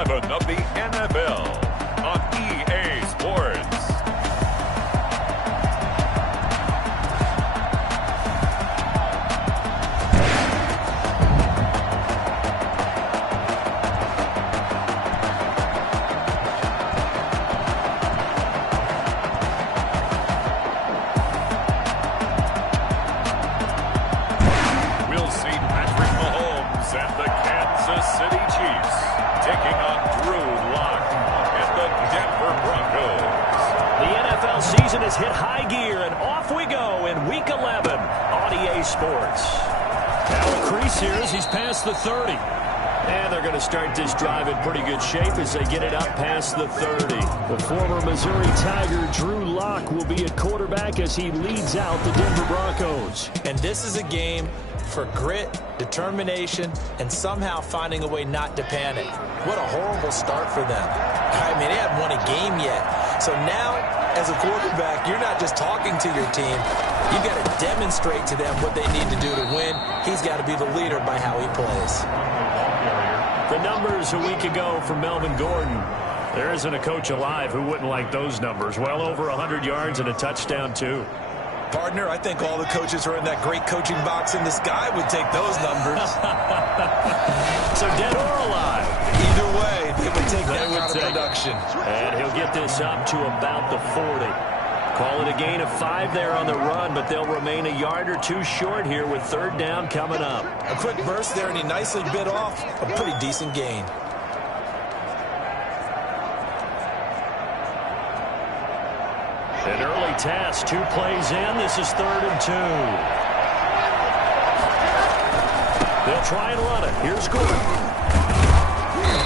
11 of the NFL on EA Sports. We'll see Patrick Mahomes and the Kansas City Chiefs taking on Drew Lock and the Denver Broncos. The NFL season has hit high gear, and off we go in Week 11 on EA Sports. Now a crease here as he's past the 30. And they're going to start this drive in pretty good shape as they get it up past the 30. The former Missouri Tiger Drew Lock will be at quarterback as he leads out the Denver Broncos. And this is a game for grit, determination, and somehow finding a way not to panic. What a horrible start for them. I mean, they haven't won a game yet. So now, as a quarterback, you're not just talking to your team. You've got to demonstrate to them what they need to do to win. He's got to be the leader by how he plays. The numbers a week ago from Melvin Gordon. There isn't a coach alive who wouldn't like those numbers. Well over 100 yards and a touchdown, too. Partner, I think all the coaches who are in that great coaching box in the sky would take those numbers. So dead or alive? Either way, it would take that kind of production. And he'll get this up to about the 40. Call it a gain of 5 there on the run, but they'll remain a yard or two short here with third down coming up. A quick burst there, and he nicely bit off a pretty decent gain. An early test, 2 plays in. This is 3rd and 2. They'll try and run it. Here's Gordon.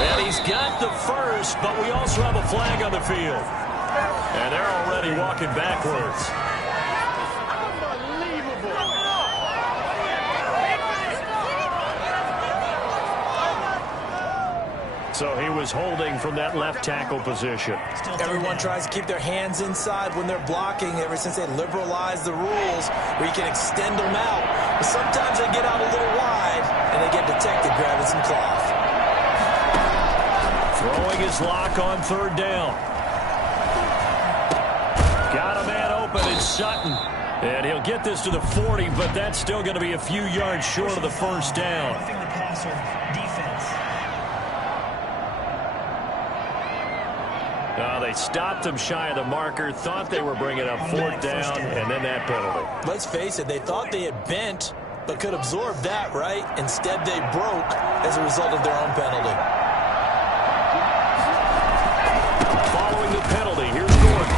And he's got the first, but we also have a flag on the field. And they're already walking backwards. So he was holding from that left tackle position. Everyone tries to keep their hands inside when they're blocking ever since they liberalized the rules where you can extend them out. But sometimes they get out a little wide and they get detected grabbing some cloth. Throwing his Lock on 3rd down. Got a man open in Sutton. And he'll get this to the 40, but that's still going to be a few yards short of the first down. They stopped him shy of the marker, thought they were bringing up 4th down, and then that penalty. Let's face it, they thought they had bent, but could absorb that, right? Instead, they broke as a result of their own penalty. Following the penalty, here's Gordon.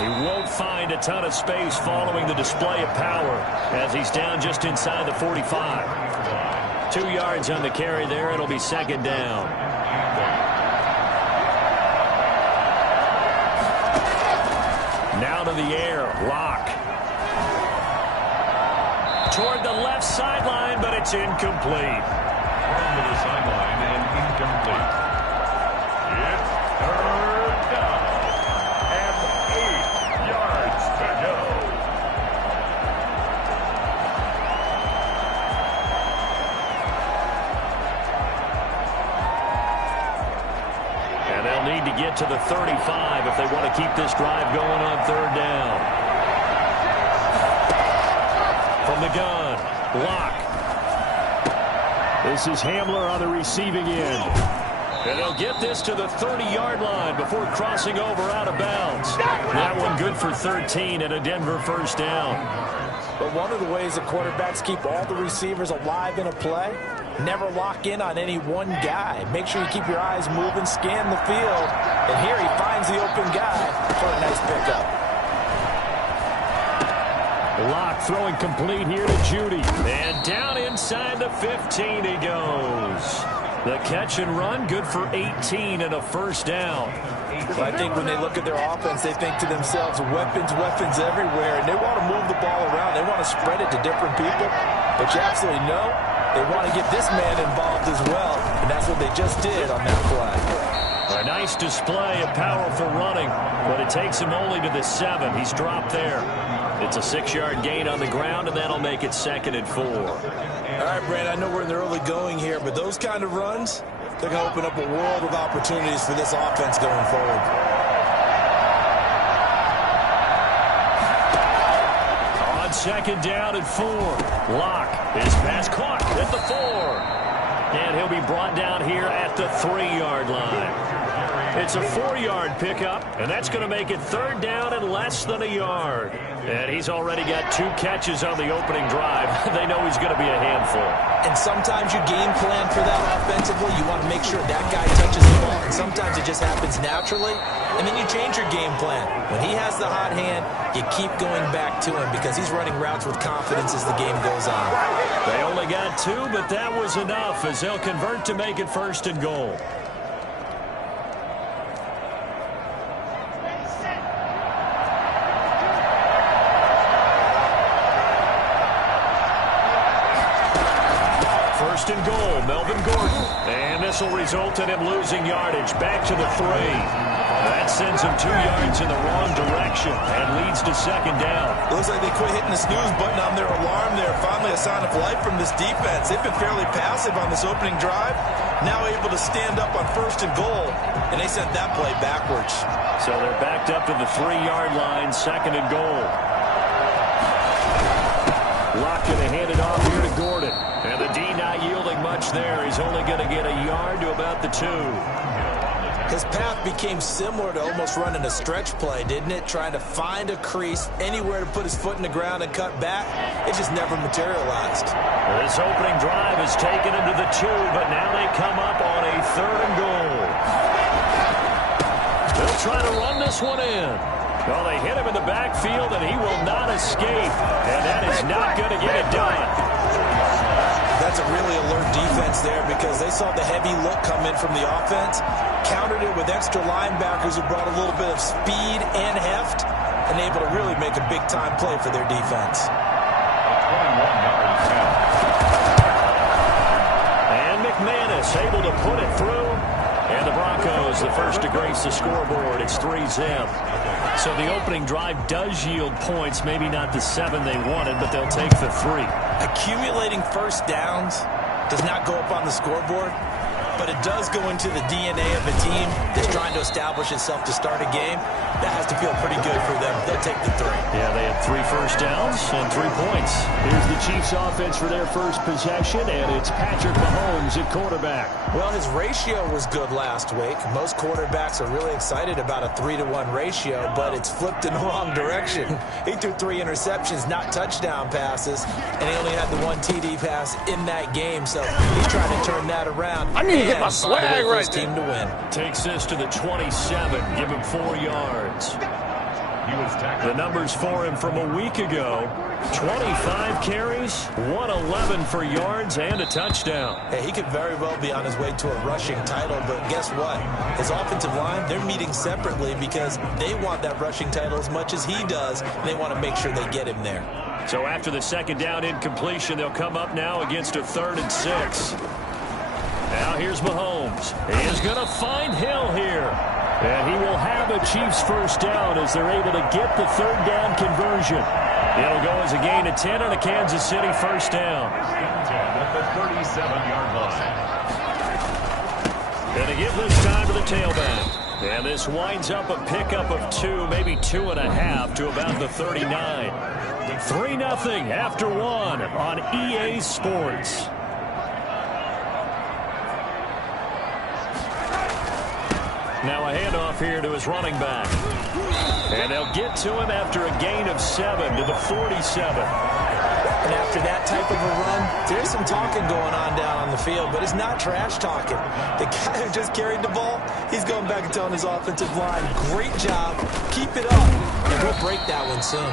He won't find a ton of space following the display of power as he's down just inside the 45. 2 yards on the carry there. It'll be 2nd down. Now to the air, Lock. Toward the left sideline, but it's incomplete. To the sideline and incomplete. It's 3rd down and 8 yards to go. And they'll need to get to the 35 if they want to keep this drive going on 3rd down. From the gun, Lock. This is Hamler on the receiving end. And they'll get this to the 30-yard line before crossing over out of bounds. That one good for 13 and a Denver first down. But one of the ways that quarterbacks keep all the receivers alive in a play, never lock in on any one guy. Make sure you keep your eyes moving, scan the field. And here he finds the open guy for a nice pickup. Lock throwing complete here to Judy. And down inside the 15 he goes. The catch and run, good for 18 and a first down. But I think when they look at their offense, they think to themselves, weapons everywhere, and they want to move the ball around. They want to spread it to different people. But you absolutely know they want to get this man involved as well, and that's what they just did on that play. A nice display of powerful running, but it takes him only to the 7. He's dropped there. It's a 6-yard gain on the ground, and that'll make it 2nd and 4. All right, Brand, I know we're in the early going here, but those kind of runs, they're going to open up a world of opportunities for this offense going forward. On second down and 4. Locke, his pass caught at the 4. And he'll be brought down here at the 3-yard line. It's a 4-yard pickup, and that's going to make it third down and less than a yard. And he's already got 2 catches on the opening drive. They know he's going to be a handful. And sometimes you game plan for that offensively. You want to make sure that guy touches the ball. And sometimes it just happens naturally. And then you change your game plan. When he has the hot hand, you keep going back to him because he's running routes with confidence as the game goes on. They only got 2, but that was enough as they'll convert to make it first and goal. First and goal, Melvin Gordon. And this will result in him losing yardage. Back to the 3. That sends him 2 yards in the wrong direction and leads to second down. It looks like they quit hitting the snooze button on their alarm there. Finally a sign of life from this defense. They've been fairly passive on this opening drive. Now able to stand up on first and goal. And they sent that play backwards. So they're backed up to the 3-yard line, second and goal. Locke going to hand it off here to Gordon. And the D not yielding much there. He's only going to get a yard to about the 2. His path became similar to almost running a stretch play, didn't it? Trying to find a crease, anywhere to put his foot in the ground and cut back. It just never materialized. This opening drive has taken him to the 2, but now they come up on a third and goal. They'll try to run this one in. Well, they hit him in the backfield, and he will not escape. And that is not going to get it done. That's a really alert defense there because they saw the heavy look come in from the offense, countered it with extra linebackers who brought a little bit of speed and heft, and able to really make a big-time play for their defense. And McManus able to put it through. And the Broncos, the first to grace the scoreboard. It's 3-zip. So the opening drive does yield points, maybe not the 7 they wanted, but they'll take the 3. Accumulating first downs does not go up on the scoreboard, but it does go into the DNA of a team that's trying to establish itself to start a game. That has to feel pretty good for them. They'll take the 3. Yeah, they had 3 first downs and 3 points. Here's the Chiefs offense for their first possession, and it's Patrick Mahomes at quarterback. Well, his ratio was good last week. Most quarterbacks are really excited about a 3-to-1 ratio, but it's flipped in the wrong direction. He threw 3 interceptions, not touchdown passes, and he only had the 1 TD pass in that game, so he's trying to turn that around. I need to get my swag right there. Team to win. Takes this to the 27, give him 4 yards. The numbers for him from a week ago: 25 carries, 111 for yards, and a touchdown. Hey, he could very well be on his way to a rushing title, but guess what? His offensive line, they're meeting separately because they want that rushing title as much as he does, and they want to make sure they get him there. So after the second down incompletion, they'll come up now against a 3rd and 6. Now here's Mahomes. He is going to find Hill here. And he will have a Chiefs first down as they're able to get the 3rd down conversion. It'll go as a gain of 10 on a Kansas City first down. At the 37-yard line. Going to give this time to the tailback. And this winds up a pickup of 2, maybe 2.5 to about the 39. 3-0 after 1 on EA Sports. Now a handoff here to his running back. And they'll get to him after a gain of 7 to the 47. And after that type of a run, there's some talking going on down on the field, but it's not trash talking. The guy who just carried the ball, he's going back and telling his offensive line, great job, keep it up, and we'll break that one soon.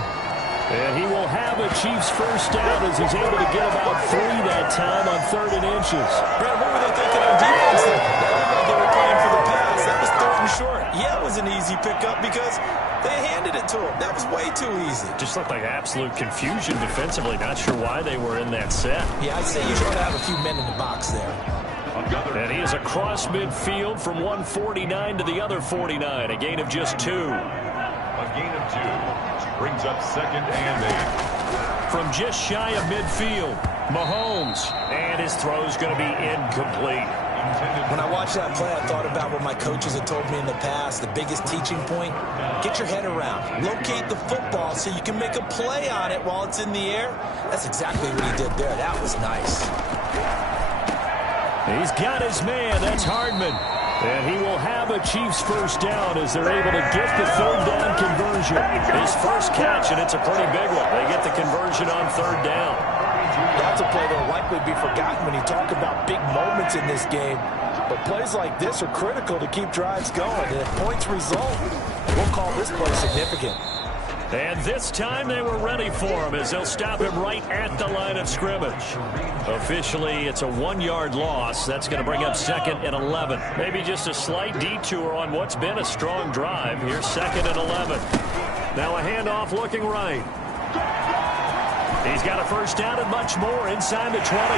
And he will have a Chiefs first down as he's able to get about 3 that time on 3rd and inches. Brad, what were they thinking on defense there? They were playing for the pass. That was 3rd and short. Yeah, it was an easy pickup because they handed it to him. That was way too easy. Just looked like absolute confusion defensively. Not sure why they were in that set. Yeah, I'd say you try to have a few men in the box there. And he is across midfield from one 49 to the other 49. A gain of just 2. A gain of 2. Brings up 2nd and 8. From just shy of midfield. Mahomes, and his throw's going to be incomplete. When I watched that play, I thought about what my coaches had told me in the past. The biggest teaching point, get your head around. Locate the football so you can make a play on it while it's in the air. That's exactly what he did there. That was nice. He's got his man. That's Hardman. And he will have a Chiefs first down as they're able to get the third down conversion. His first catch, and it's a pretty big one. They get the conversion on third down. That's a play that will likely be forgotten when you talk about big moments in this game. But plays like this are critical to keep drives going. And if points result, we'll call this play significant. And this time they were ready for him as they'll stop him right at the line of scrimmage. Officially, it's a 1-yard loss. That's going to bring up 2nd and 11. Maybe just a slight detour on what's been a strong drive. Here's 2nd and 11. Now a handoff looking right. He's got a first down and much more inside the 20. Way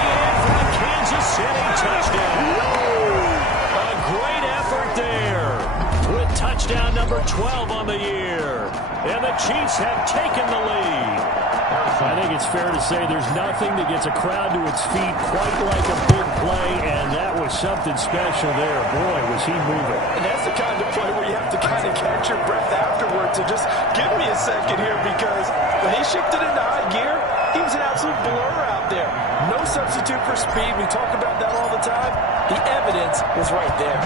in for the Kansas City touchdown. A great effort there with touchdown number 12 on the year. And the Chiefs have taken the lead. I think it's fair to say there's nothing that gets a crowd to its feet quite like a big play, and that was something special there. Boy, was he moving. And that's the kind of play where you have to kind of catch your breath afterwards. So just give me a second here, because when he shifted into high gear, he was an absolute blur out there. No substitute for speed. We talk about that all the time. The evidence was right there.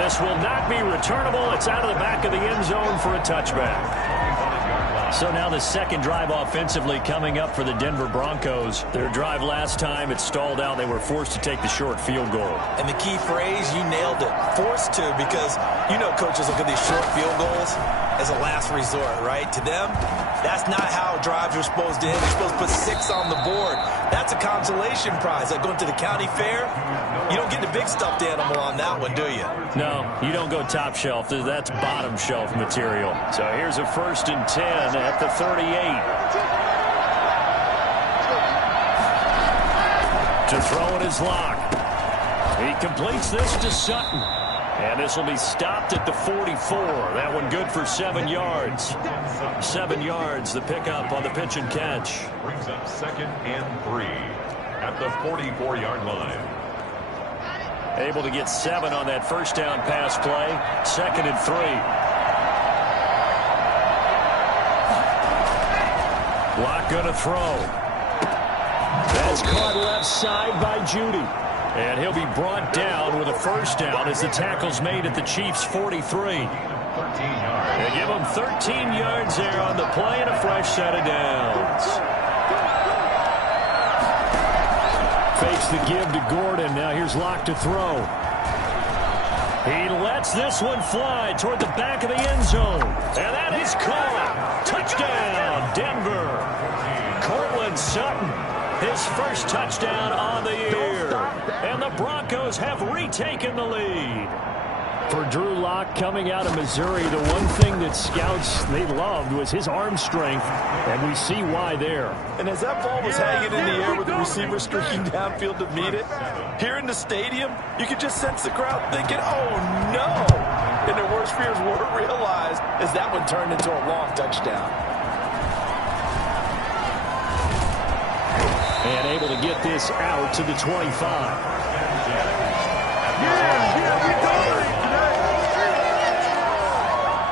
This will not be returnable. It's out of the back of the end zone for a touchback. So now the second drive offensively coming up for the Denver Broncos. Their drive last time, it stalled out. They were forced to take the short field goal. And the key phrase, you nailed it. Forced to, because you know coaches look at these short field goals as a last resort, right? To them, that's not how drives are supposed to end. You're supposed to put 6 on the board. That's a consolation prize. Like going to the county fair, you don't get the big stuffed animal on that one, do you? No, you don't go top shelf. That's bottom shelf material. So here's a 1st and 10 at the 38. To throw it is Locke. He completes this to Sutton. And this will be stopped at the 44. That one good for 7 yards. 7 yards, the pickup on the pitch and catch. Brings up 2nd and 3 at the 44-yard line. Able to get 7 on that first down pass play. 2nd and 3. Locke gonna throw. That's caught left side by Judy. And he'll be brought down with a first down as the tackle's made at the Chiefs' 43. They give him 13 yards there on the play and a fresh set of downs. Fakes the give to Gordon. Now here's Locke to throw. He lets this one fly toward the back of the end zone. And that is caught. Touchdown, Denver. Cortland Sutton, his first touchdown on the year. And the Broncos have retaken the lead. For Drew Lock coming out of Missouri, the one thing that scouts they loved was his arm strength, and we see why there. And as that ball was hanging in the air with the receiver streaking downfield to meet it, here in the stadium, you could just sense the crowd thinking, oh no! And their worst fears were realized as that one turned into a long touchdown. And able to get this out to the 25.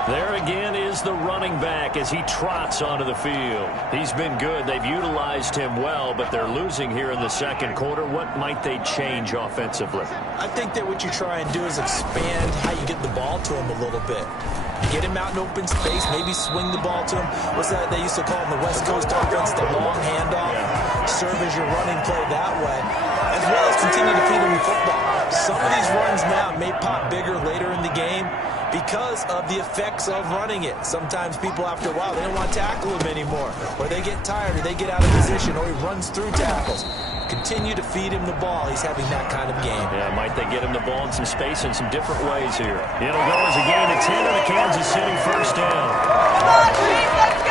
There again is the running back as he trots onto the field. He's been good. They've utilized him well, but they're losing here in the second quarter. What might they change offensively? I think that what you try and do is expand how you get the ball to him a little bit. Get him out in open space, maybe swing the ball to him. What's that they used to call in the West Coast offense, the long handoff? Serve as your running play that way, as well as continue to feed him the football. Some of these runs now may pop bigger later in the game because of the effects of running it. Sometimes people, after a while, they don't want to tackle him anymore, or they get tired, or they get out of position, or he runs through tackles. Continue to feed him the ball. He's having that kind of game. Yeah, might they get him the ball in some space in some different ways here. It'll go as a gain of 10 on the Kansas City first down. Let's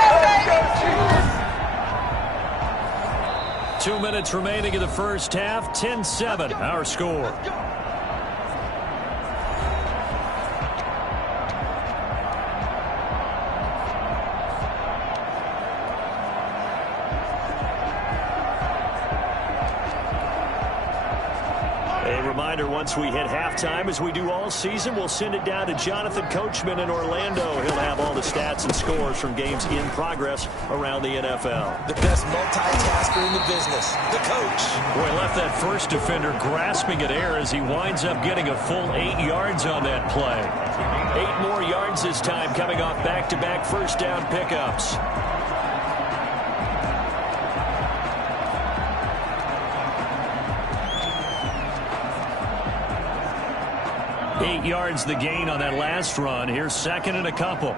go, 2 minutes remaining in the first half. 10-7, our score. reminder, once we hit halftime, as we do all season, we'll send it down to Jonathan Coachman in Orlando. He'll have all the stats and scores from games in progress around the NFL. The best multitasker in the business, the coach. Boy, left that first defender grasping at air as he winds up getting a full 8 yards on that play. 8 more yards this time, coming off back-to-back first down pickups. Eight yards the gain on that last run. Here's second and a couple.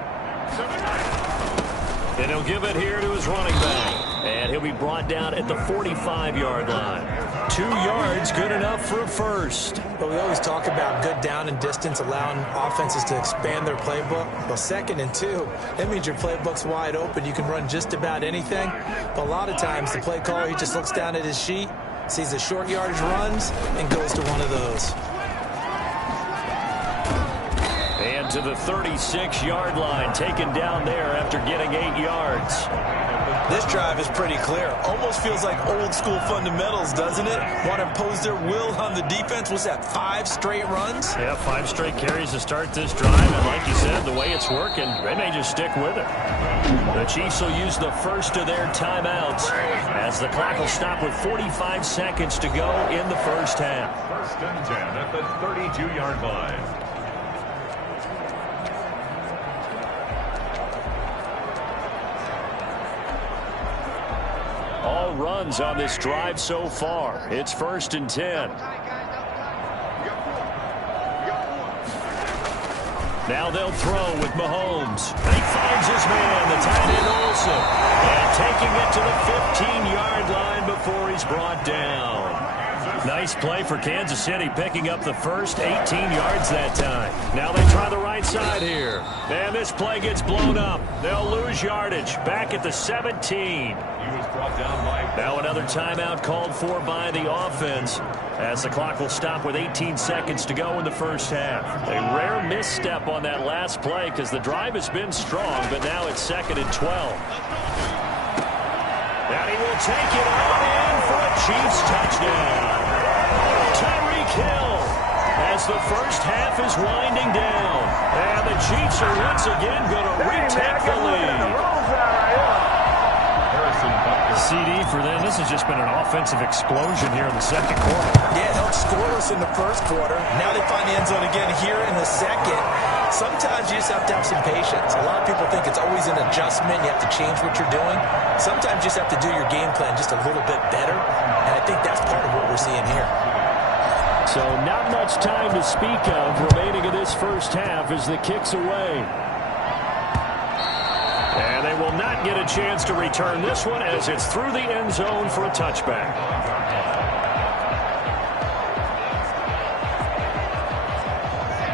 And he'll give it here to his running back. And he'll be brought down at the 45-yard line. 2 yards, good enough for a first. But we always talk about good down and distance, allowing offenses to expand their playbook. Well, 2nd and 2, that means your playbook's wide open. You can run just about anything. But a lot of times, the play caller, he just looks down at his sheet, sees the short yardage runs, and goes to one of those. And to the 36-yard line, taken down there after getting 8 yards. This drive is pretty clear. Almost feels like old-school fundamentals, doesn't it? Want to impose their will on the defense. What's that, 5 straight runs? Yeah, 5 straight carries to start this drive. And like you said, the way it's working, they may just stick with it. The Chiefs will use the first of their timeouts as the clock will stop with 45 seconds to go in the first half. 1st and 10 at the 32-yard line. All runs on this drive so far. It's 1st and 10. Now they'll throw with Mahomes. He finds his man, the tight end Olsen. And taking it to the 15-yard line before he's brought down. Nice play for Kansas City, picking up the first 18 yards that time. Now they try the right side here. And this play gets blown up. They'll lose yardage. Back at the 17. Now another timeout called for by the offense as the clock will stop with 18 seconds to go in the first half. A rare misstep on that last play because the drive has been strong, but now it's 2nd and 12. And he will take it on in for a Chiefs touchdown. Tyreek Hill as the first half is winding down. And the Chiefs are once again going to retake the lead. CD for them. This has just been an offensive explosion here in the 2nd quarter. Yeah, held scoreless in the 1st quarter. Now they find the end zone again here in the 2nd. Sometimes you just have to have some patience. A lot of people think it's always an adjustment. You have to change what you're doing. Sometimes you just have to do your game plan just a little bit better. And I think that's part of what we're seeing here. So not much time to speak of remaining in this first half as the kick's away. And they will not get a chance to return this one as it's through the end zone for a touchback.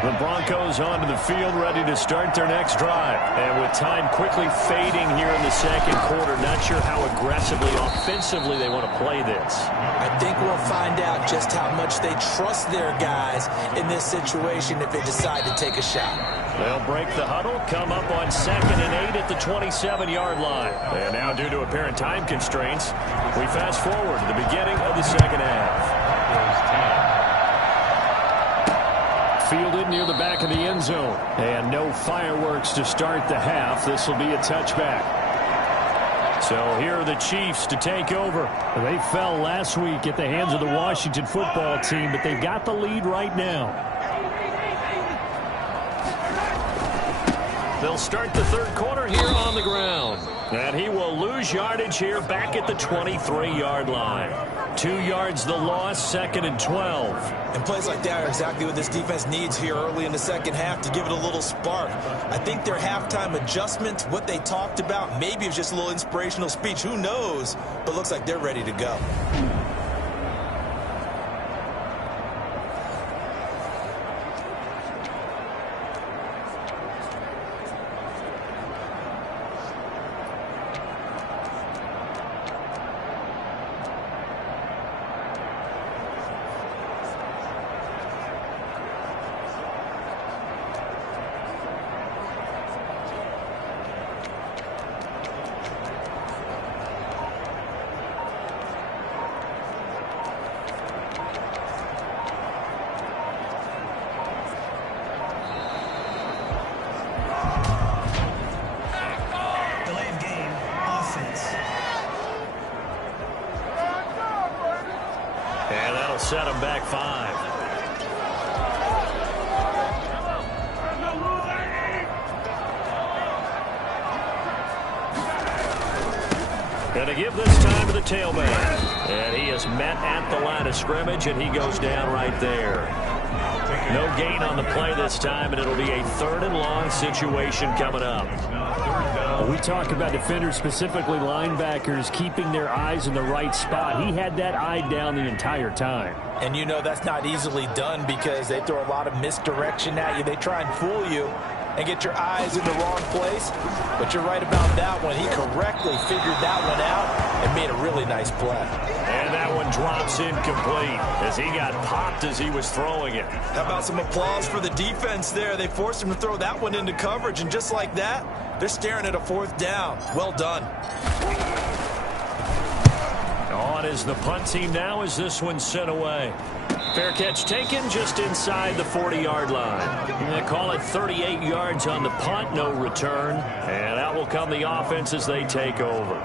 The Broncos onto the field ready to start their next drive. And with time quickly fading here in the 2nd quarter, not sure how aggressively, offensively they want to play this. I think we'll find out just how much they trust their guys in this situation if they decide to take a shot. They'll break the huddle, come up on 2nd and 8 at the 27-yard line. And now, due to apparent time constraints, we fast forward to the beginning of the 2nd half. Fielded near the back of the end zone. And no fireworks to start the half. This will be a touchback. So here are the Chiefs to take over. They fell last week at the hands of the Washington football team, but they've got the lead right now. They'll start the 3rd quarter here on the ground. And he will lose yardage here back at the 23-yard line. 2 yards the loss, 2nd and 12. And plays like that are exactly what this defense needs here early in the 2nd half to give it a little spark. I think their halftime adjustment, what they talked about, maybe it was just a little inspirational speech. Who knows? But looks like they're ready to go. And that'll set them back 5. And to give this time to the tailback. And he is met at the line of scrimmage, and he goes down right there. No gain on the play this time, and it'll be a 3rd and long situation coming up. We talk about defenders, specifically linebackers, keeping their eyes in the right spot. He had that eye down the entire time. And you know that's not easily done because they throw a lot of misdirection at you. They try and fool you and get your eyes in the wrong place. But you're right about that one. He correctly figured that one out and made a really nice play. And that one drops incomplete as he got popped as he was throwing it. How about some applause for the defense there? They forced him to throw that one into coverage, and just like that, they're staring at a 4th down. Well done. On is the punt team now as this one's sent away. Fair catch taken just inside the 40-yard line. They call it 38 yards on the punt, no return. And out will come the offense as they take over.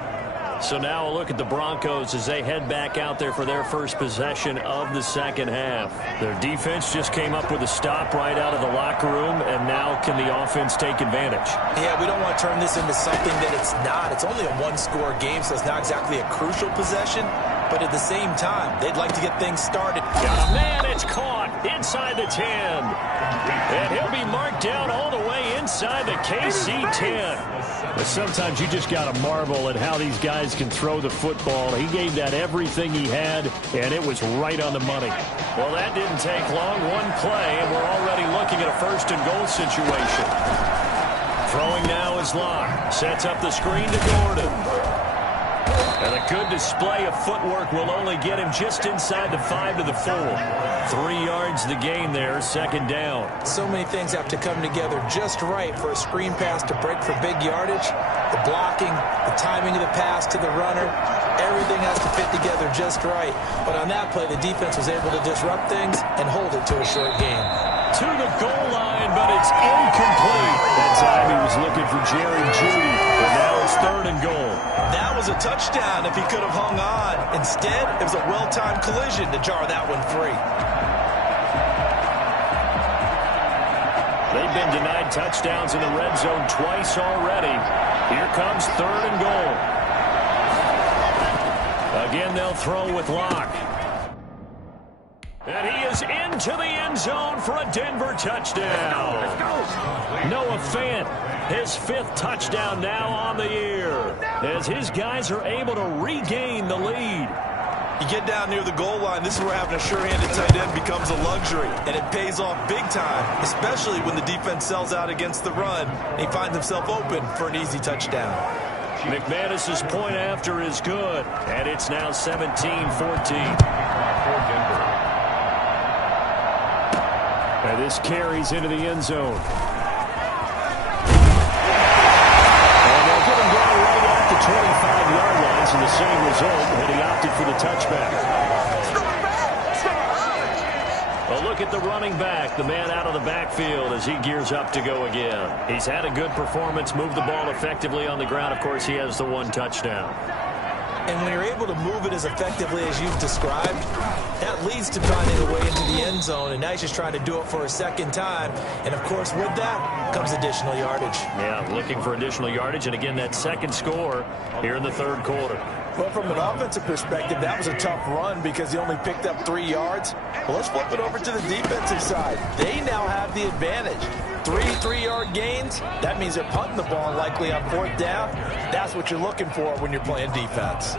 So now a look at the Broncos as they head back out there for their first possession of the second half. Their defense just came up with a stop right out of the locker room, and now can the offense take advantage? Yeah, we don't want to turn this into something that it's not. It's only a 1-score game, so it's not exactly a crucial possession. But at the same time, they'd like to get things started. Got a man, it's caught inside the 10. And he'll be marked down all the way inside the KC 10. But sometimes you just got to marvel at how these guys can throw the football. He gave that everything he had, and it was right on the money. Well, that didn't take long. One play, and we're already looking at a 1st and goal situation. Throwing now is Locke. Sets up the screen to Gordon. And a good display of footwork will only get him just inside the 5 to the 4. 3 yards the gain there, 2nd down. So many things have to come together just right for a screen pass to break for big yardage. The blocking, the timing of the pass to the runner, everything has to fit together just right. But on that play, the defense was able to disrupt things and hold it to a short game. To the goal line, but it's incomplete. That time he was looking for Jerry Jeudy, but now it's 3rd and goal. That was a touchdown if he could have hung on. Instead, it was a well-timed collision to jar that one free. They've been denied touchdowns in the red zone twice already. Here comes 3rd and goal. Again, they'll throw with Locke. And he is into the end zone for a Denver touchdown. Noah Fant, his 5th touchdown now on the year, as his guys are able to regain the lead. You get down near the goal line, this is where having a sure-handed tight end becomes a luxury, and it pays off big time, especially when the defense sells out against the run, and he finds himself open for an easy touchdown. McManus's point after is good, and it's now 17-14. And this carries into the end zone. And they'll get him down right at the 25-yard lines, and the same result, and he opted for the touchback. A look at the running back, the man out of the backfield as he gears up to go again. He's had a good performance, moved the ball effectively on the ground. Of course, he has the 1 touchdown. And when you're able to move it as effectively as you've described, that leads to finding a way into the end zone. And now he's just trying to do it for a 2nd time. And, of course, with that comes additional yardage. Yeah, looking for additional yardage. And, again, that 2nd score here in the 3rd quarter. Well, from an offensive perspective, that was a tough run because he only picked up 3 yards. Well, let's flip it over to the defensive side. They now have the advantage. 3 3-yard gains, that means they're punting the ball likely on 4th down. That's what you're looking for when you're playing defense.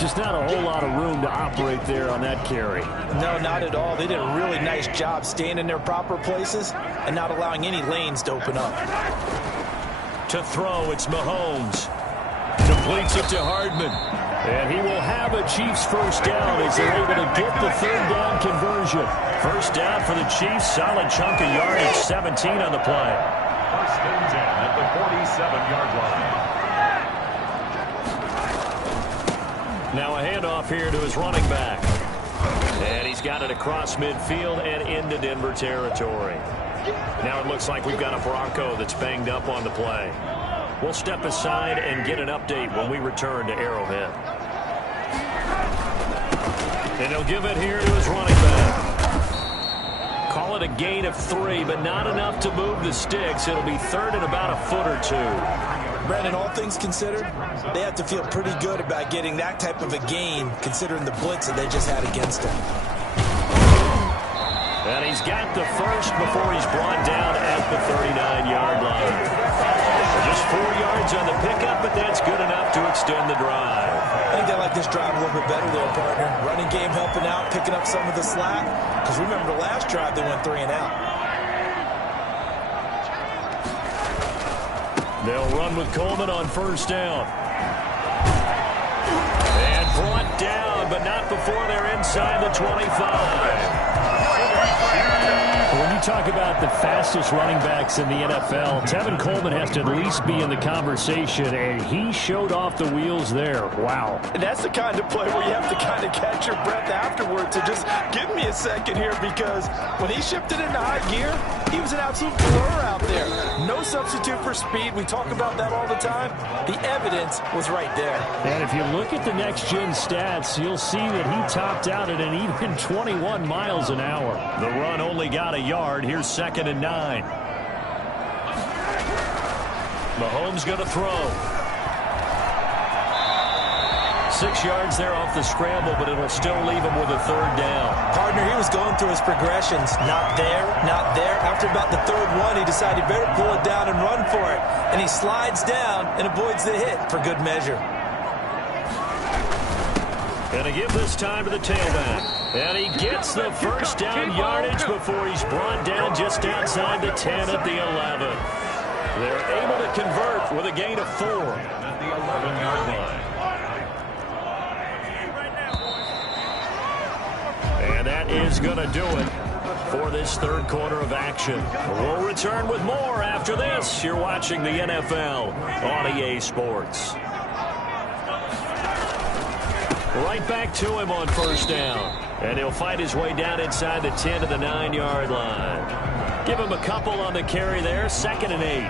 Just not a whole lot of room to operate there on that carry. No, not at all. They did a really nice job staying in their proper places and not allowing any lanes to open up. To throw, it's Mahomes. Completes it to Hardman. And he will have a Chiefs 1st down as they're able to get the 3rd down conversion. 1st down for the Chiefs. Solid chunk of yardage. 17 on the play. 1st and 10 at the 47-yard line. Now a handoff here to his running back. And he's got it across midfield and into Denver territory. Now it looks like we've got a Bronco that's banged up on the play. We'll step aside and get an update when we return to Arrowhead. And he'll give it here to his running back. Call it a gain of 3, but not enough to move the sticks. It'll be third and about a foot or 2. Brandon, all things considered, they have to feel pretty good about getting that type of a gain, considering the blitz that they just had against him. And he's got the first before he's brought down at the 39-yard line. Just 4 yards on the pickup, but that's good enough to extend the drive. I think they like this drive a little bit better there, partner. Running game helping out, picking up some of the slack. Because remember the last drive, they went 3 and out. They'll run with Coleman on first down. And brought down, but not before they're inside the 25. When you talk about the fastest running backs in the NFL, Tevin Coleman has to at least be in the conversation, and he showed off the wheels there. Wow. And that's the kind of play where you have to kind of catch your breath afterwards to just give me a second here, because when he shifted into high gear, he was an absolute blur out there. No substitute for speed. We talk about that all the time. The evidence was right there. And if you look at the next-gen stats, you'll see that he topped out at an even 21 miles an hour. The run only got a yard. Here's 2nd and 9. Mahomes going to throw. 6 yards there off the scramble, but it'll still leave him with a 3rd down. Partner, he was going through his progressions. Not there, not there. After about the 3rd one, he decided he better pull it down and run for it. And he slides down and avoids the hit for good measure. Going to give this time to the tailback. And he gets the first down yardage before he's brought down just outside the 10 at the 11. They're able to convert with a gain of 4 at the 11-yard line. And that is going to do it for this 3rd quarter of action. We'll return with more after this. You're watching the NFL on EA Sports. Right back to him on first down. And he'll fight his way down inside the 10 to the 9-yard line. Give him a couple on the carry there. 2nd and 8.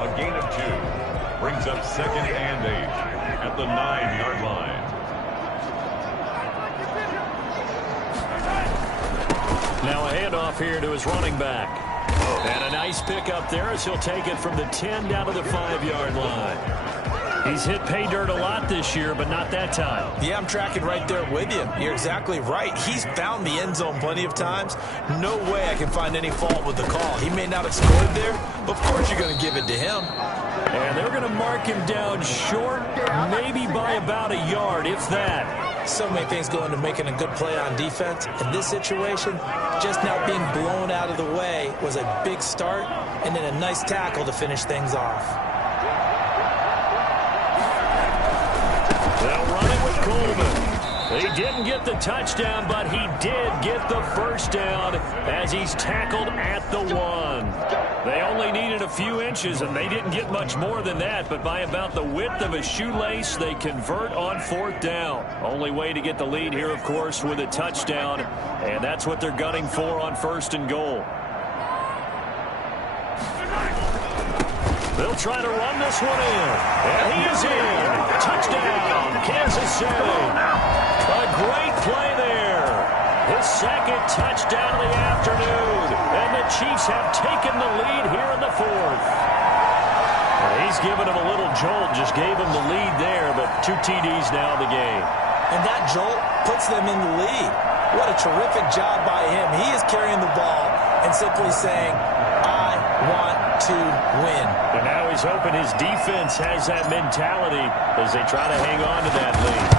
A gain of 2 brings up 2nd and 8 at the 9-yard line. Now a handoff here to his running back. And a nice pickup there as he'll take it from the 10 down to the 5-yard line. He's hit pay dirt a lot this year, but not that time. Yeah, I'm tracking right there with you. You're exactly right. He's found the end zone plenty of times. No way I can find any fault with the call. He may not have scored there, but of course you're going to give it to him. And they're going to mark him down short, maybe by about a yard, if that. So many things go into making a good play on defense. In this situation, just not being blown out of the way was a big start, and then a nice tackle to finish things off. They'll run it with Coleman. He didn't get the touchdown, but he did get the first down as he's tackled at the 1. They only needed a few inches, and they didn't get much more than that, but by about the width of a shoelace, they convert on 4th down. Only way to get the lead here, of course, with a touchdown, and that's what they're gunning for on 1st and goal. They'll try to run this one in. And he is in. Touchdown, Kansas City. A great play there. His 2nd touchdown of the afternoon. And the Chiefs have taken the lead here in the 4th. He's given him a little jolt. Just gave him the lead there, but 2 TDs now in the game. And that jolt puts them in the lead. What a terrific job by him. He is carrying the ball and simply saying, I want to win. And now he's hoping his defense has that mentality as they try to hang on to that lead.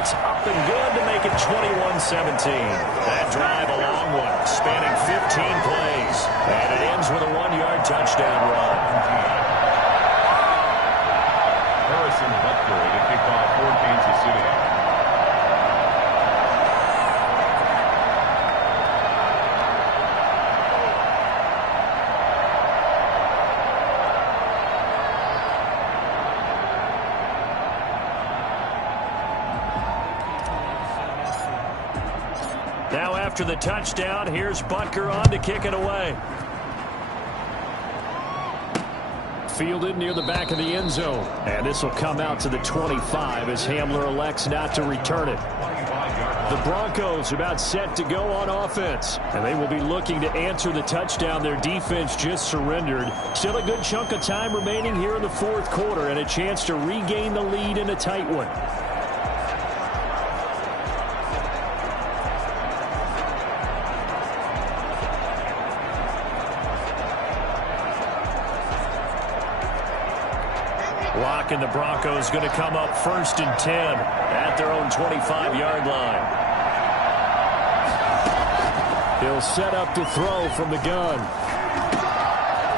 It's up and good to make it 21-17. That drive a long one, spanning 15 plays. And it ends with a 1-yard touchdown run. Harrison Butker to kick off for Kansas City. Now after the touchdown, here's Butker on to kick it away. fielded near the back of the end zone. And this will come out to the 25 as Hamler elects not to return it. The Broncos about set to go on offense. And they will be looking to answer the touchdown their defense just surrendered. Still a good chunk of time remaining here in the fourth quarter and a chance to regain the lead in a tight one. Locke and the Broncos going to come up 1st and 10 at their own 25-yard line. He'll set up to throw from the gun.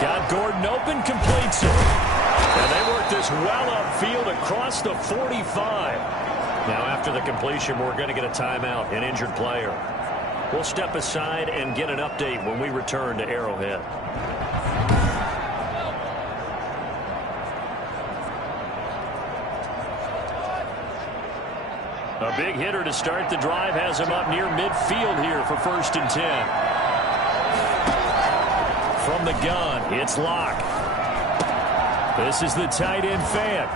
Got Gordon open, completes it. And they work this well upfield across the 45. Now after the completion, we're going to get a timeout, an injured player. We'll step aside and get an update when we return to Arrowhead. A big hitter to start the drive has him up near midfield here for 1st and 10. From the gun, it's Locke. This is the tight end fan.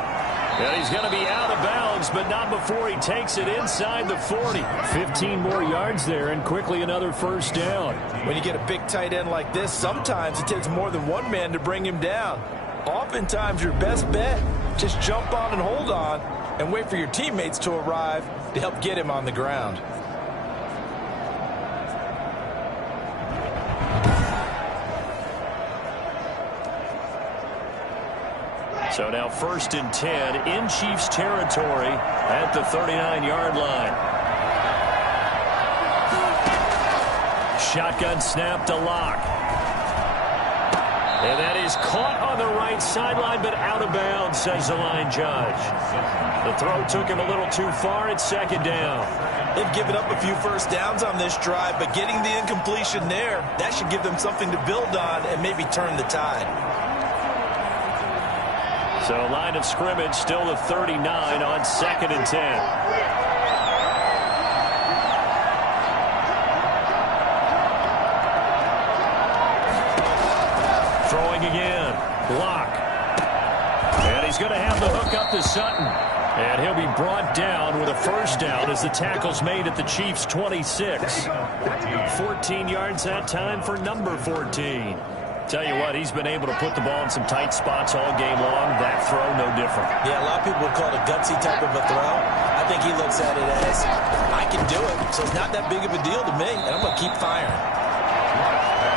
And he's going to be out of bounds, but not before he takes it inside the 40. 15 more yards there and quickly another 1st down. When you get a big tight end like this, sometimes it takes more than one man to bring him down. Oftentimes your best bet, just jump on and hold on and wait for your teammates to arrive to help get him on the ground. So now 1st and 10 in Chiefs territory at the 39-yard line. Shotgun snap to Locke. And that is caught on the right sideline, but out of bounds, says the line judge. The throw took him a little too far at 2nd down. They've given up a few 1st downs on this drive, but getting the incompletion there, that should give them something to build on and maybe turn the tide. So line of scrimmage still the 39 on 2nd and 10. Throwing again. Locke. And he's going to have the hook up to Sutton. And he'll be brought down with a 1st down as the tackle's made at the Chiefs' 26. 14 yards that time for number 14. Tell you what, he's been able to put the ball in some tight spots all game long. That throw, no different. Yeah, a lot of people would call it a gutsy type of a throw. I think he looks at it as, I can do it, so it's not that big of a deal to me, and I'm going to keep firing.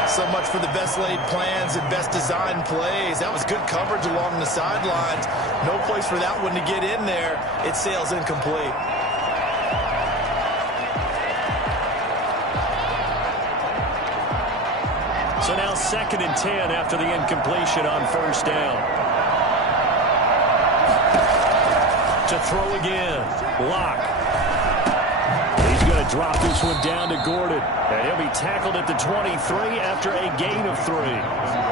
So much for the best laid plans and best designed plays. That was good coverage along the sidelines. No place for that one to get in there. It sails incomplete. So now 2nd and 10 after the incompletion on 1st down. To throw again. Locke. He's going to drop this one down to Gordon. And he'll be tackled at the 23 after a gain of 3.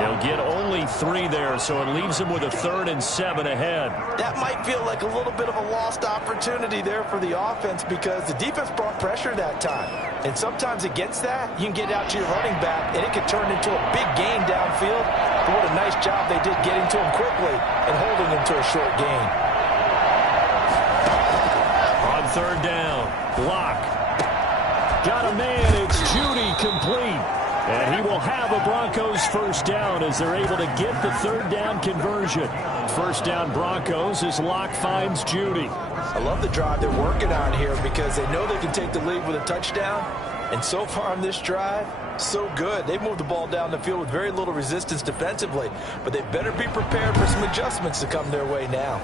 He'll get only 3 there, so it leaves him with a 3rd and 7 ahead. That might feel like a little bit of a lost opportunity there for the offense because the defense brought pressure that time. And sometimes against that, you can get out to your running back, and it could turn into a big gain downfield. But what a nice job they did getting to him quickly and holding him to a short gain. On 3rd down, Locke. Got a man, it's Judy complete. And he will have a Broncos 1st down as they're able to get the 3rd down conversion. 1st down Broncos as Locke finds Judy. I love the drive they're working on here because they know they can take the lead with a touchdown. And so far on this drive, so good. They've moved the ball down the field with very little resistance defensively. But they better be prepared for some adjustments to come their way now.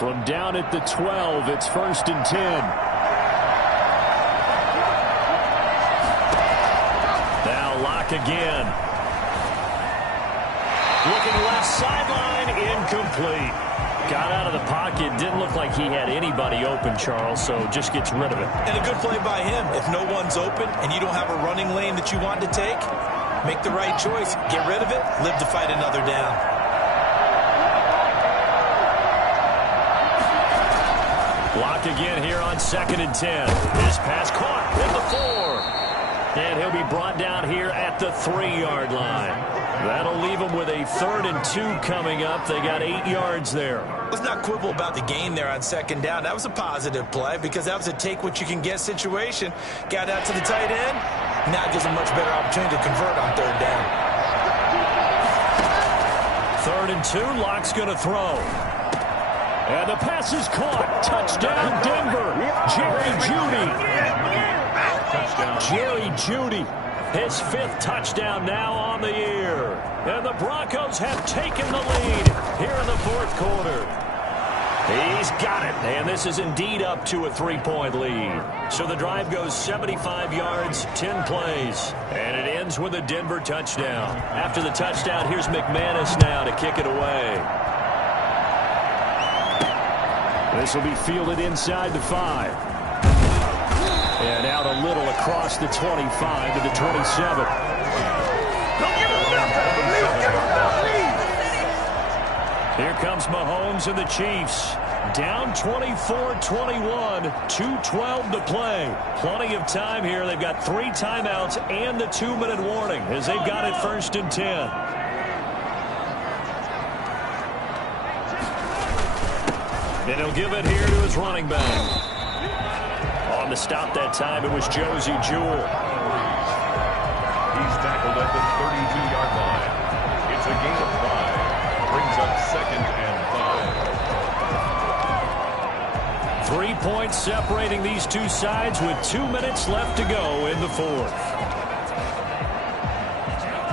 From down at the 12, it's 1st and 10. Now Locke again. Looking left sideline, incomplete. Got out of the pocket, didn't look like he had anybody open, Charles, so just gets rid of it. And a good play by him. If no one's open and you don't have a running lane that you want to take, make the right choice. Get rid of it, live to fight another down. Lock again here on 2nd and 10. His pass caught at the 4. And he'll be brought down here at the 3-yard line. That'll leave them with a 3rd and 2 coming up. They got 8 yards there. Let's not quibble about the gain there on 2nd down. That was a positive play because that was a take-what-you-can-get situation. Got out to the tight end. Now gives a much better opportunity to convert on 3rd down. 3rd and 2. Lock's going to throw. And the pass is caught. Touchdown, Denver. Jerry Jeudy. His 5th touchdown now on the year. And the Broncos have taken the lead here in the 4th quarter. He's got it. And this is indeed up to a 3-point lead. So the drive goes 75 yards, 10 plays. And it ends with a Denver touchdown. After the touchdown, here's McManus now to kick it away. This will be fielded inside the 5. And out a little across the 25 to the 27. Here comes Mahomes and the Chiefs. Down 24-21, 2:12 to play. Plenty of time here. They've got 3 timeouts and the 2-minute warning as they've got it 1st and 10. And he'll give it here to his running back. On the stop that time, it was Josie Jewell. He's tackled at the 32-yard line. It's a gain of 5. Brings up 2nd and 5. 3 points separating these two sides with 2 minutes left to go in the 4th.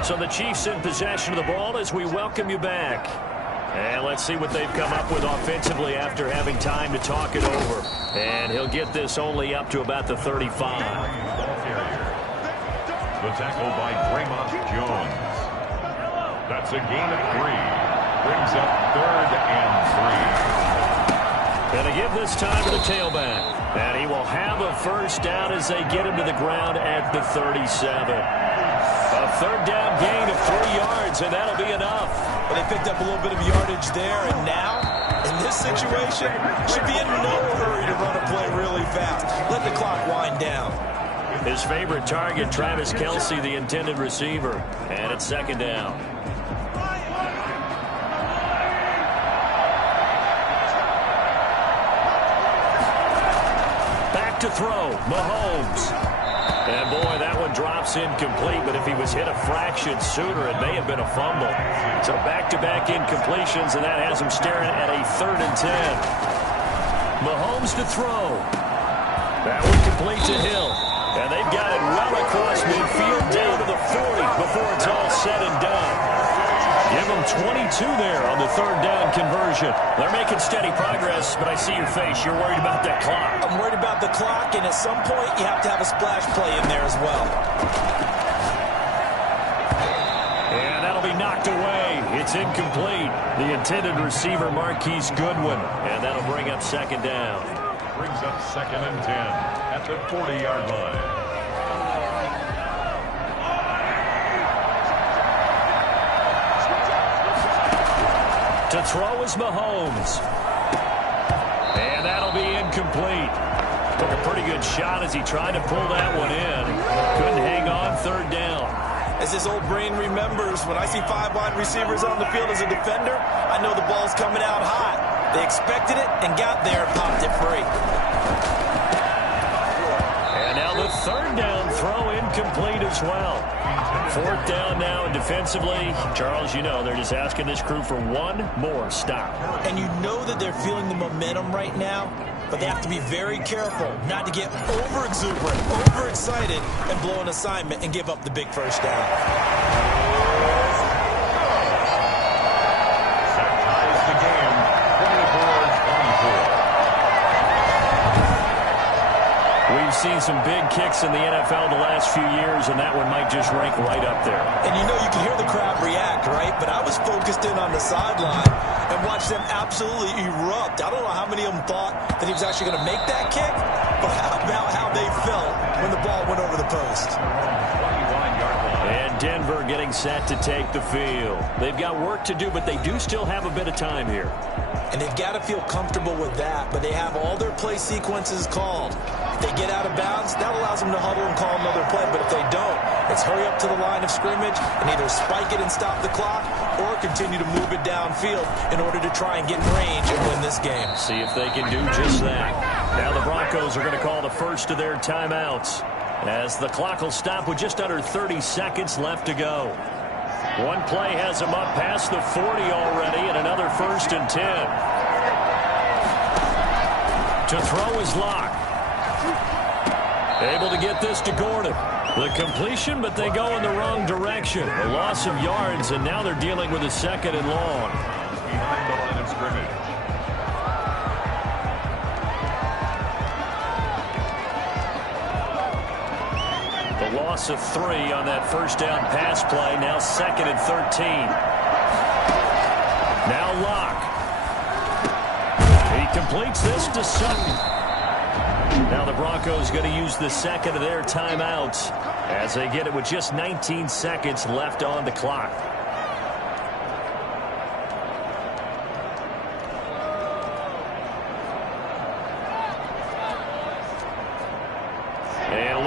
So the Chiefs in possession of the ball as we welcome you back. And let's see what they've come up with offensively after having time to talk it over. And he'll get this only up to about the 35. The tackle by Draymond Jones. That's a gain of 3. Brings up 3rd and 3. Going to give this time to the tailback. And he will have a 1st down as they get him to the ground at the 37. A 3rd down gain of 3 yards, and that'll be enough. Well, they picked up a little bit of yardage there, and now, in this situation, should be in no hurry to run a play really fast. Let the clock wind down. His favorite target, Travis Kelce, the intended receiver. And it's 2nd down. Back to throw, Mahomes. And boy, that one drops incomplete, but if he was hit a fraction sooner, it may have been a fumble. So back-to-back incompletions, and that has him staring at a 3rd and 10. Mahomes to throw. That one complete to Hill. And they've got it well across midfield down to the 40 before it's all said and done. Give them 22 there on the 3rd down conversion. They're making steady progress, but I see your face. You're worried about that clock. I'm worried about the clock, and at some point, you have to have a splash play in there as well. And that'll be knocked away. It's incomplete. The intended receiver, Marquise Goodwin. And that'll bring up 2nd down. Brings up 2nd and 10 at the 40-yard line. To throw is Mahomes. And that'll be incomplete. Took a pretty good shot as he tried to pull that one in. Couldn't hang on 3rd down. As his old brain remembers, when I see 5 wide receivers on the field as a defender, I know the ball's coming out hot. They expected it and got there and popped it free. And now the 3rd down throw incomplete as well. 4th down now, and defensively, Charles, you know, they're just asking this crew for one more stop. And you know that they're feeling the momentum right now, but they have to be very careful not to get over-exuberant, over-excited, and blow an assignment and give up the big 1st down. That ties the game, 24-24. We've seen some big kicks in the NFL the last few years, and that one might just rank right up there. And you know you can hear the crowd react, right? But I was focused in on the sideline and watched them absolutely erupt. I don't know how many of them thought that he was actually going to make that kick, but how about how they felt when the ball went over the post. And Denver getting set to take the field. They've got work to do, but they do still have a bit of time here. And they've got to feel comfortable with that, but they have all their play sequences called. If they get out of bounds, that allows them to huddle and call another play. But if they don't, it's hurry up to the line of scrimmage and either spike it and stop the clock or continue to move it downfield in order to try and get in range and win this game. See if they can do just that. Now the Broncos are going to call the first of their timeouts as the clock will stop with just under 30 seconds left to go. One play has them up past the 40 already, and another 1st and 10. To throw is Locke. Able to get this to Gordon. The completion, but they go in the wrong direction. A loss of yards, and now they're dealing with a 2nd and long. Behind the line of scrimmage. Loss of 3 on that first down pass play. Now 2nd and 13. Now Locke. He completes this to Sutton. Now the Broncos going to use the 2nd of their timeouts as they get it with just 19 seconds left on the clock.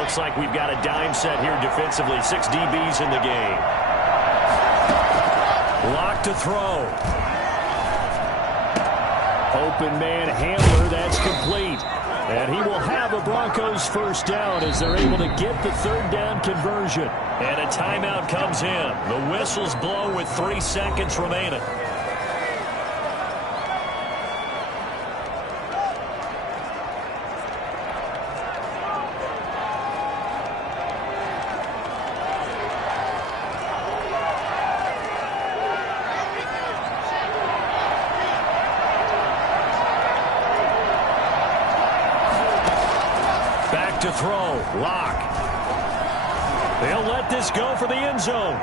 Looks like we've got a dime set here defensively. 6 DBs in the game. Locke to throw. Open man Hamler. That's complete. And he will have a Broncos first down as they're able to get the 3rd down conversion. And a timeout comes in. The whistles blow with 3 seconds remaining. To throw, Locke. They'll let this go for the end zone.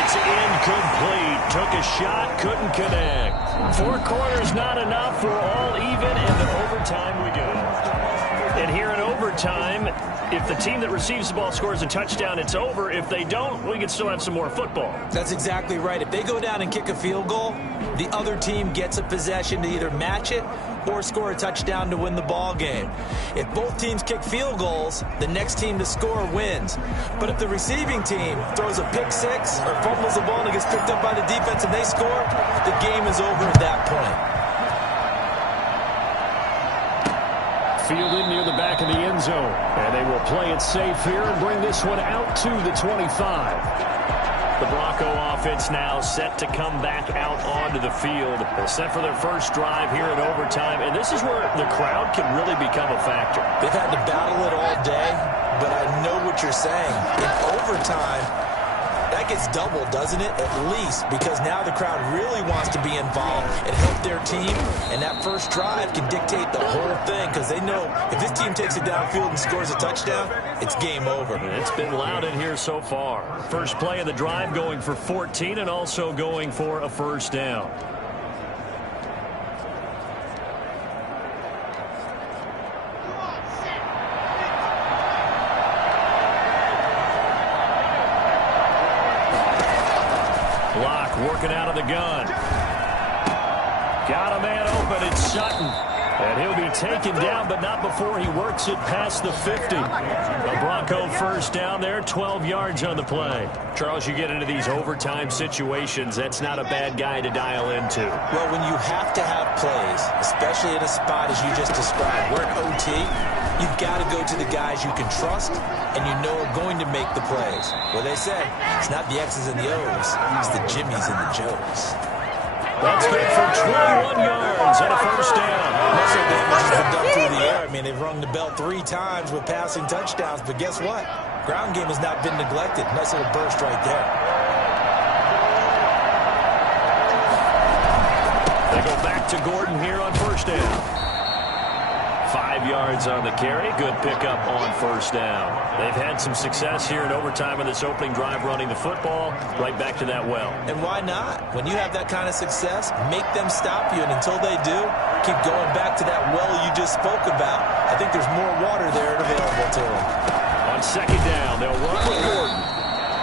It's incomplete. Took a shot, couldn't connect. 4 quarters not enough. We're all even, and to overtime we go. And here in overtime, if the team that receives the ball scores a touchdown, it's over. If they don't, we can still have some more football. That's exactly right. If they go down and kick a field goal, the other team gets a possession to either match it or score a touchdown to win the ball game. If both teams kick field goals, the next team to score wins. But if the receiving team throws a pick 6 or fumbles the ball and it gets picked up by the defense and they score, the game is over at that point. Fielded near the back of the end zone. And they will play it safe here and bring this one out to the 25. The Bronco offense now set to come back out onto the field. They're set for their first drive here in overtime, and this is where the crowd can really become a factor. They've had to battle it all day, but I know what you're saying. In overtime, that gets doubled, doesn't it? At least, because now the crowd really wants to be involved and help their team, and that first drive can dictate the whole thing because they know if this team takes it downfield and scores a touchdown, it's game over. It's been loud in here so far. First play of the drive going for 14 and also going for a first down. Locke working out of the gun. Got a man open. It's Sutton. And he'll be taken down, but not before he works it past the 50. A Bronco first down there, 12 yards on the play. Charles, you get into these overtime situations, that's not a bad guy to dial into. Well, when you have to have plays, especially at a spot as you just described, we're in OT, you've got to go to the guys you can trust and you know are going to make the plays. Well, they say it's not the X's and the O's, it's the Jimmies and the Joes. That's good for 21 yards and a first down. Muscle damage has been done through the air. I mean, they've rung the bell 3 times with passing touchdowns, but guess what? Ground game has not been neglected. Nice little burst right there. They go back to Gordon here on first down. 5 yards on the carry. Good pickup on first down. They've had some success here in overtime in this opening drive running the football. Right back to that well. And why not? When you have that kind of success, make them stop you. And until they do, keep going back to that well you just spoke about. I think there's more water there available to them. On second down, they'll run with Gordon.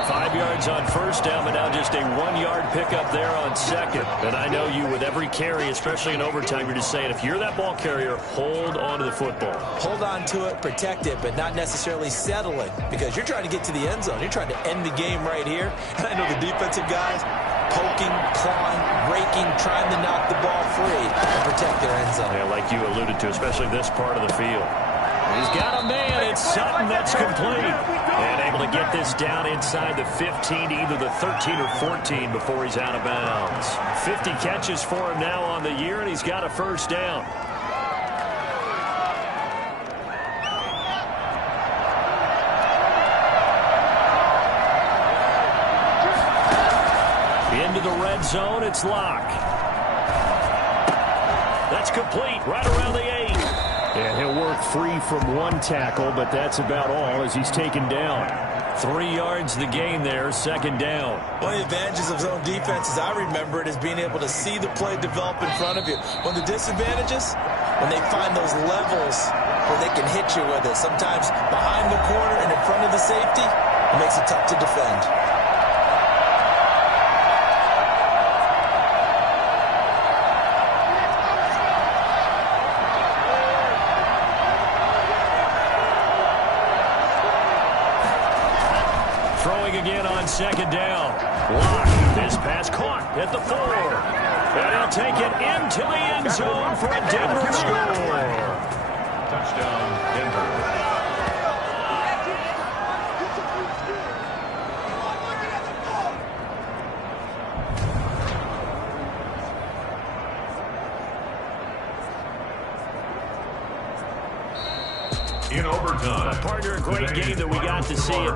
5 yards on first down, but now just a 1-yard pickup there on second. And I know you, with every carry, especially in overtime, you're just saying, if you're that ball carrier, hold on to the football. Hold on to it, protect it, but not necessarily settle it, because you're trying to get to the end zone. You're trying to end the game right here. And I know the defensive guys poking, clawing, raking, trying to knock the ball free and protect their end zone. Yeah, like you alluded to, especially this part of the field. He's got a man. It's Sutton. That's complete. And able to get this down inside the 15 to either the 13 or 14 before he's out of bounds. 50 catches for him now on the year, and he's got a first down. Into the red zone, it's Locke. That's complete, right around the 8. And he'll work free from one tackle, but that's about all as he's taken down. 3 yards the gain there, second down. One of the advantages of zone defense, as I remember it, is being able to see the play develop in front of you. One of the disadvantages, when they find those levels where they can hit you with it, sometimes behind the corner and in front of the safety, it makes it tough to defend. Again on second down. Locke, this pass caught at the 4. And he'll take it into the end zone for a Denver score. Touchdown, Denver. In overtime. A partner, a great game that we got to see.